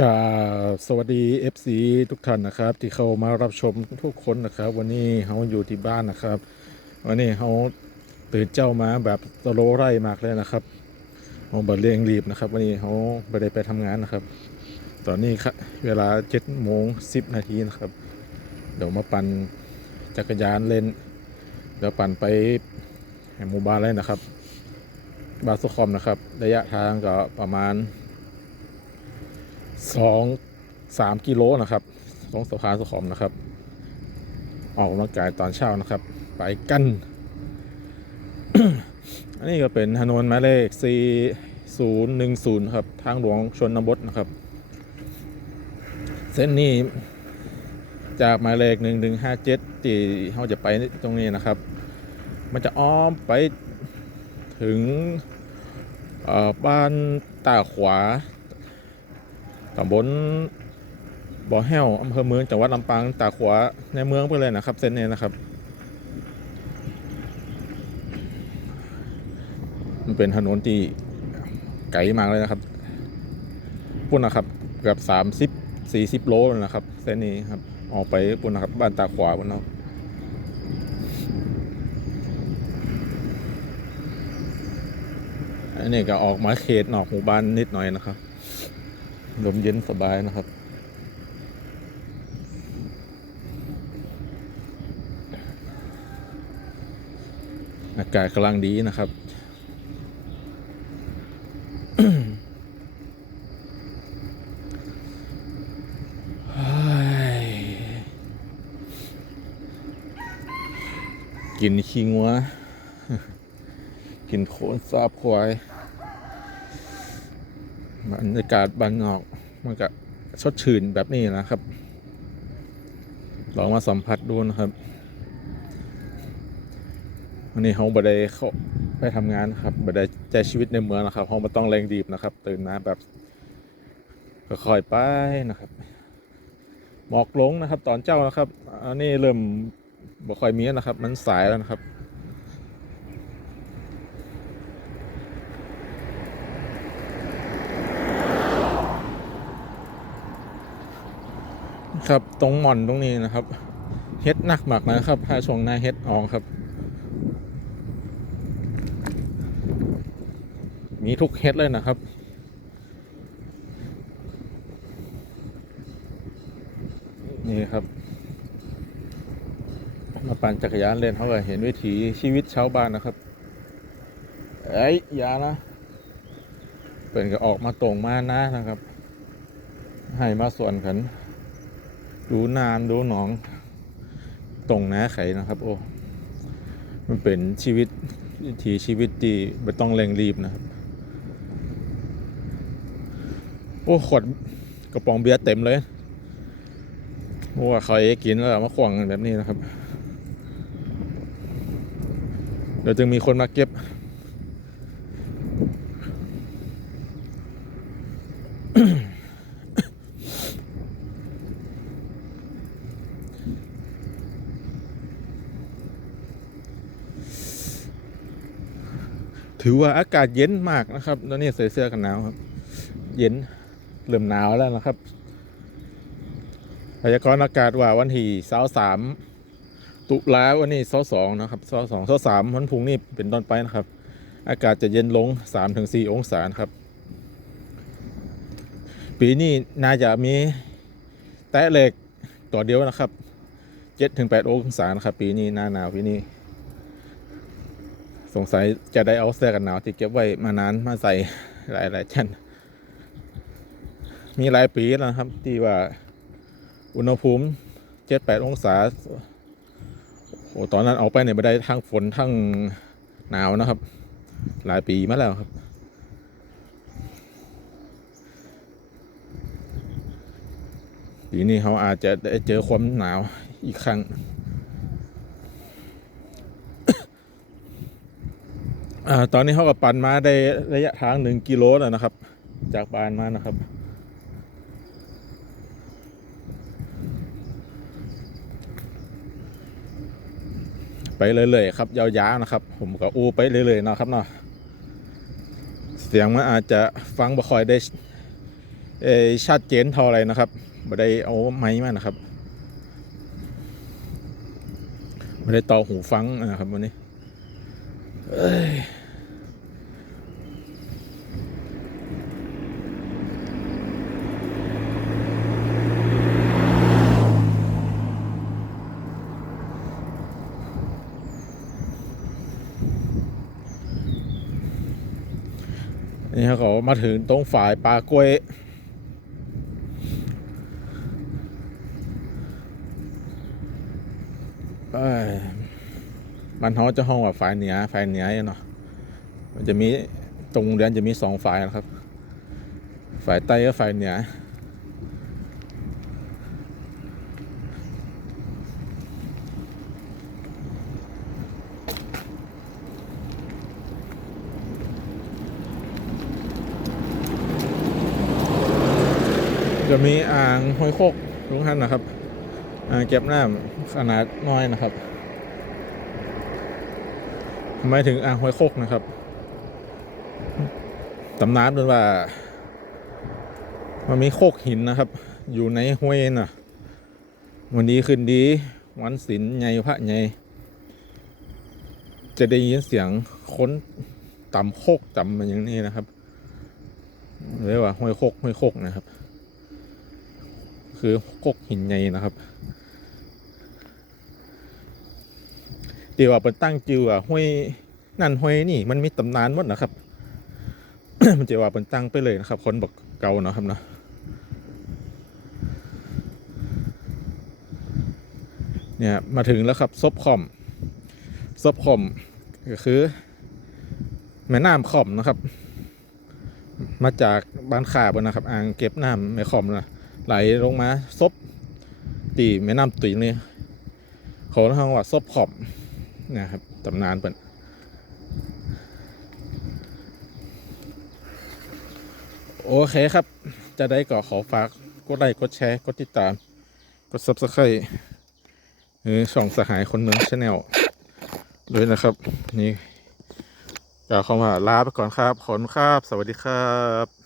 กาสวัสดี FC ทุกท่านนะครับ ที่เข้ามารับชมทุกคนนะครับ วันนี้เขาอยู่ที่บ้านนะครับ วันนี้เขาตื่นเจ้ามาแบบสโลไร่มากเลยนะครับเขาบัเร่งรีบนะครับ วันนี้เขาไม่ได้ไปทำงานนะครับ ตอนนี้ครับเวลา7โมง10นาทีนะครับ เดี๋ยวมาปั่นจักรยานเล่น เดี๋ยวปั่นไปหมู่บ้านเลยนะครับ บาสุคอมนะครับ ระยะทางก็ประมาณ สองสามกิโลนะครับสองสะพานสะขอมนะครับ ออกกำลังกายตอนเช้านะครับ ไปกัน อันนี้ก็เป็นถนนหมายเลข4010ครับ ทางหลวงชนบทนะครับ เส้นนี้จากหมายเลข1157ที่เราจะไปตรงนี้นะครับ มันจะอ้อมไปถึงบ้านตาขวาำบลบ่อแห้วอำเภอเมืองจังหวัดลำปางตาขวาในเมืองไปเลยนะครับ เส้นนี้นะครับ มันเป็นถนนที่ไกลมากเลยนะครับปุ่นนะครับเกือบสามสิบสี่สิบโลเลยนะครับ เส้นนี้ครับ ออกไปปุ่นนะครับ บ้านตาขวาปุ่นเนาะอันนี้ก็ออกมาเขตนอกหมู่บ้านนิดหน่อยนะครับ ลมเย็นสบายนะครับ อากาศกำลังดีนะครับกินขี้งัว กินโคนซอบควายบรรยากาศบ้านนอก มันก็สดชื่นแบบนี้นะครับ ลองมาสัมผัสดูนะครับวันนี้เขาบได้เข้าไปทำงานครับบได้ใจชีวิตในเมืองนะครับเขามาต้องแรงดีบนะครับ ตื่นมาแบบค่อยๆไปนะครับหมอกลงนะครับ ตอนเจ้านะครับ อันนี้เริ่มบ่ค่อยมีนะครับ มันสายแล้วนะครับ ครับตรงหม่อนตรงนี้นะครับเฮ็ดหนักมากนะครับถ้าช่วงหน้าเฮ็ดออกครับ มีทุกเฮ็ดเลยนะครับนี่ครับ มาปั่นจักรยานเล่นเขาก็เห็นวิถีชีวิตชาวบ้านนะครับเอ้ยอย่านะเป็นก็ออกมาตรงมานะนะครับ ให้มาส่วนกัน ดูน้ำดูหนองตรงนาไขนะครับ โอ้ มันเป็นชีวิตวิถีชีวิตที่ไม่ต้องเร่งรีบนะครับ โอ้ขวดกระป๋องเบียร์เต็มเลยโอ้ว่าใครกินแล้วมาขวางกันแบบนี้นะครับ เดี๋ยวจึงมีคนมาเก็บ ถือว่าอากาศเย็นมากนะครับแล้วนี่ใส่เสื้อกันหนาวครับ เย็นเริ่มหนาวแล้วนะครับพยากรณ์อากาศว่าวันที่เสาสามตุลาวันนี้เสาสองนะครับเสาสองเสาสามวันพุ่งนี้เป็นต้นไปนะครับ อากาศจะเย็นลงสามถึงสี่องศาครับ ปีนี้น่าจะมีแตะเหล็กตัวเดียวนะครับเจ็ดถึงแปดองศาครับ ปีนี้หน้าหนาวปีนี้ สงสัยจะได้เอาเสื้อกันหนาวที่เก็บไว้มานานมาใส่หลายหลายชั้นมีหลายปีแล้วครับ ที่ว่าอุณหภูมิเจ็ดแปดองศาโอ้ตอนนั้นออกไปเนี่ยไม่ได้ทั้งฝนทั้งหนาวนะครับ หลายปีมาแล้วครับ ปีนี้เขาอาจจะได้เจอความหนาวอีกครั้ง อ่าตอนนี้เขาก็ปั่นมาได้ระยะทางหนึ่งกิโลแล้วนะครับ จากบ้านมานะครับไปเรื่อยๆครับยาวๆนะครับ ผมก็อู้ไปเรื่อยๆนะครับเนาะเสียงมันอาจจะฟังบ่ค่อยได้เอชัดเจนเท่าไรนะครับไม่ได้เอาไม้มานะครับไม่ได้ต่อหูฟังนะครับวันนี้ นี่ครับเขามาถึงตรงฝ่ายปลากล้วยเอ้ยมันเขาจะห้องว่าฝ่ายเหนือฝ่ายเหนือเนาะมันจะมีตรงเรียนจะมีสองฝ่ายนะครับ ฝ่ายใต้กับฝ่ายเหนือ จะมีอ่างห้อยโคกลุงท่านนะครับ อ่างเก็บน้ำขนาดน้อยนะครับทำไมถึงอ่างห้วยโคกนะครับตำนานเป็นว่า มันมีโคกหินนะครับ อยู่ในห้วยน่ะ วันนี้คืนดี วันศิลใหญ่พระใหญ่จะได้ยินเสียงค้นต่ำโคกต่ำมันอย่างนี้นะครับเรียกว่าห้วยโคกห้วยโคกนะครับ คือโคกหินใหญ่นะครับเดี๋ยวว่าเป็นตั้งจือว่าห้วยนั่นห้วยนี่มันมีตำนานหมดนะครับ มันจะว่าเป็นตั้งไปเลยนะครับ คนบอกเก่าเนาะครับเนาะเนี่ยมาถึงแล้วครับซบคอมซบคอมก็คือ แม่น้ำคอมนะครับ มาจากบ้านข่าบนนะครับ อ่างเก็บน้ำแม่คอมนะ ไหลลงมาซบตีแม่น้ำตีนี่เขาเรียกว่าซบคอมนะครับตำนานเป็นโอเคครับ จะได้ก็ขอฝากกดไลค์กดแชร์ กดติดตาม กด subscribe หรือช่องสหายคนเมืองชาแนลด้วยนะครับ นี่กล่าวคำว่าลาไปก่อนครับ ขอบคุณครับ สวัสดีครับ